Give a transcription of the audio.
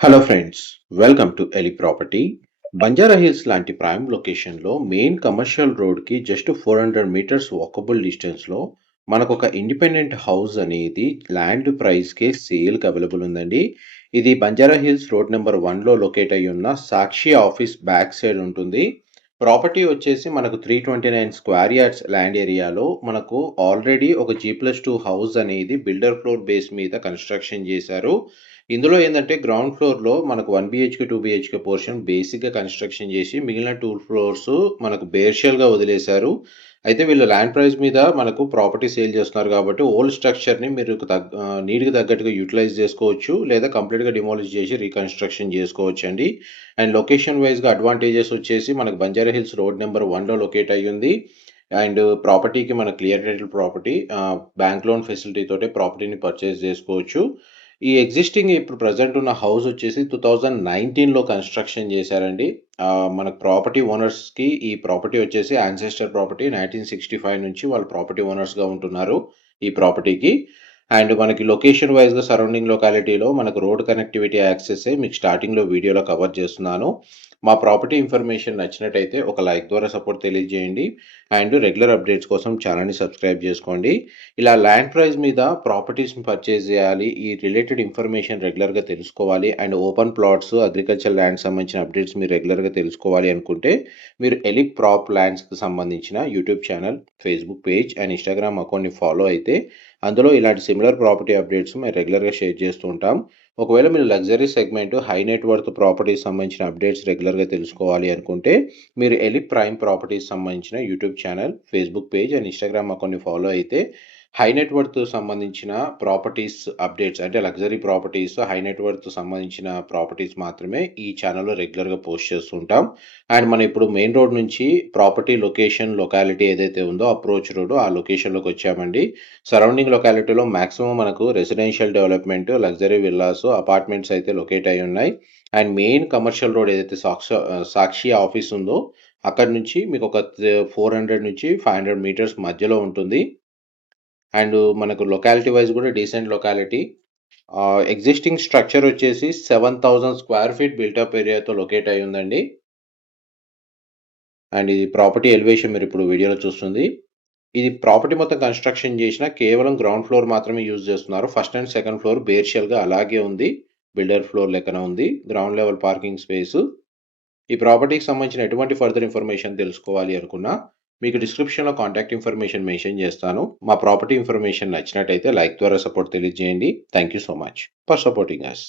Hello friends, welcome to ఎలి property. Banjara hills లాంటి prime లొకేషన్లో మెయిన్ కమర్షియల్ రోడ్కి జస్ట్ 400 మీటర్స్ వాకబుల్ డిస్టెన్స్లో మనకు ఒక ఇండిపెండెంట్ హౌస్ అనేది ల్యాండ్ ప్రైస్కే సేల్కి అవైలబుల్ ఉందండి. ఇది బంజారా హిల్స్ రోడ్ నెంబర్ 1లో లొకేట్ అయ్యి ఉన్న సాక్షి ఆఫీస్ బ్యాక్ సైడ్ ఉంటుంది. ప్రాపర్టీ వచ్చేసి మనకు 329 స్క్వేర్ యార్డ్స్ ల్యాండ్ ఏరియాలో మనకు ఆల్రెడీ ఒక G+2 హౌస్ అనేది బిల్డర్ ఫ్లోర్ బేస్ మీద కన్స్ట్రక్షన్ చేశారు. ఇందులో ఏందంటే గ్రౌండ్ ఫ్లోర్‌లో మనకు 1 బీహెచ్‌కే, 2 బీహెచ్‌కే పోర్షన్ బేసిక్‌గా కన్‌స్ట్రక్షన్ చేసి మిగిలిన 2 ఫ్లోర్స్ మనకు బేర్ షెల్‌గా వదిలేశారు. అయితే వీళ్ళు ల్యాండ్ ప్రైస్ మీద మనకు ప్రాపర్టీ సేల్ చేస్తున్నారు కాబట్టి ఓల్డ్ స్ట్రక్చర్‌ని మీరు నీడ్‌కి తగ్గట్టుగా యుటిలైజ్ చేసుకోవచ్చు. లేదా కంప్లీట్‌గా డిమాలిష్ చేసి రీకన్‌స్ట్రక్షన్ చేసుకోవచ్చండి. అండ్ లొకేషన్ వైస్‌గా అడ్వాంటేజెస్ వచ్చేసి మనకు బంజారా హిల్స్ రోడ్ నెంబర్ 1లో లొకేట్ అయ్యుంది. అండ్ ప్రాపర్టీకి మన clear title property bank loan facility తోటే ప్రాపర్టీని పర్చేస్ చేసుకోవచ్చు. ఈ ఎగ్జిస్టింగ్ ఇప్పుడు ప్రెజెంట్ ఉన్న హౌస్ వచ్చేసి 2019లో కన్స్ట్రక్షన్ చేశారండి. మనకు ప్రాపర్టీ ఓనర్స్‌కి ఈ ప్రాపర్టీ వచ్చేసి యాన్సెస్టర్ ప్రాపర్టీ 1965 నుంచి వాళ్ళు ప్రాపర్టీ ఓనర్స్‌గా ఉంటున్నారు ఈ ప్రాపర్టీకి. అండ్ మనకి లొకేషన్ వైస్‌గా సరౌండింగ్ లొకాలిటీలో మనకు రోడ్ కనెక్టివిటీ యాక్సెసే మీకు స్టార్టింగ్‌లో వీడియోలో కవర్ చేస్తున్నాను. మా ప్రాపర్టీ ఇన్ఫర్మేషన్ నచ్చినట్టయితే ఒక లైక్ ద్వారా సపోర్ట్ తెలియజేయండి. అండ్ రెగ్యులర్ అప్డేట్స్ కోసం ఛానల్‌ని సబ్స్క్రైబ్ చేసుకోండి. ఇలా ల్యాండ్ ప్రైస్ మీద ప్రాపర్టీస్‌ని పర్చేస్ చేయాలి, ఈ రిలేటెడ్ ఇన్ఫర్మేషన్ రెగ్యులర్‌గా తెలుసుకోవాలి and open plots, agriculture land సంబంధించిన అప్డేట్స్ మీరు రెగ్యులర్‌గా తెలుసుకోవాలి అనుకుంటే మీరు ఎలిప్ ప్రాప్ ల్యాండ్స్‌కి సంబంధించిన YouTube channel, Facebook page and Instagram అకౌంట్‌ని ఫాలో అయితే అందులో ఇలాంటి సిమిలర్ ప్రాపర్టీ అప్డేట్స్ మేము రెగ్యులర్‌గా షేర్ చేస్తూ ఉంటాం. ఒకవేళ మీరు luxury segment, high net worth properties సంబంధించిన అప్డేట్స్ రెగ్యులర్‌గా తెలుసుకోవాలి అనుకుంటే మీరు ఎలిప్ ప్రైమ్ ప్రాపర్టీస్ సంబంధించిన YouTube channel, Facebook page and Instagram అకౌంట్‌ని ఫాలో అయితే హై నెట్ వర్త్ సంబంధించిన ప్రాపర్టీస్ అప్డేట్స్ అంటే luxury properties, high net worth సంబంధించిన ప్రాపర్టీస్ మాత్రమే ఈ ఛానల్‌లో రెగ్యులర్‌గా పోస్ట్ చేస్తుంటాం. అండ్ మనం ఇప్పుడు మెయిన్ రోడ్ నుంచి ప్రాపర్టీ లొకాలిటీ ఏదైతే ఉందో అప్రోచ్ రోడ్ ఆ లొకేషన్‌లోకి వచ్చామండి. సరౌండింగ్ లొకాలిటీలో మాక్సిమం మనకు residential development, luxury villas, apartments అయితే లొకేట్ అయ్యి ఉన్నాయి. అండ్ మెయిన్ కమర్షియల్ రోడ్ ఏదైతే సాక్షి ఆఫీస్ ఉందో అక్కడి నుంచి మీకు ఒక 400 నుంచి 500 మీటర్స్ మధ్యలో ఉంటుంది. అండ్ మనకు లొకాలిటీ వైస్ కూడా డీసెంట్ లొకాలిటీ. ఎగ్జిస్టింగ్ స్ట్రక్చర్ వచ్చేసి 7,000 స్క్వేర్ ఫీట్ బిల్టప్ ఏరియాతో లొకేట్ అయి ఉందండి. అండ్ ఇది ప్రాపర్టీ ఎలివేషన్ మీరు ఇప్పుడు వీడియోలో చూస్తుంది. ఇది ప్రాపర్టీ మొత్తం కన్స్ట్రక్షన్ చేసిన కేవలం గ్రౌండ్ ఫ్లోర్ మాత్రమే యూజ్ చేస్తున్నారు. First and second floor bare షెల్‌గా అలాగే ఉంది. బిల్డర్ ఫ్లోర్ లెక్కన ఉంది. Ground level parking space. ఈ ప్రాపర్టీకి సంబంధించిన ఎటువంటి ఫర్దర్ ఇన్ఫర్మేషన్ తెలుసుకోవాలి అనుకున్నా మీకు డిస్క్రిప్షన్‌లో కాంటాక్ట్ ఇన్ఫర్మేషన్ మెన్షన్ చేస్తాను. మా ప్రాపర్టీ ఇన్ఫర్మేషన్ నచ్చినట్టయితే లైక్ ద్వారా సపోర్ట్ తెలియజేయండి. Thank you so much for supporting us.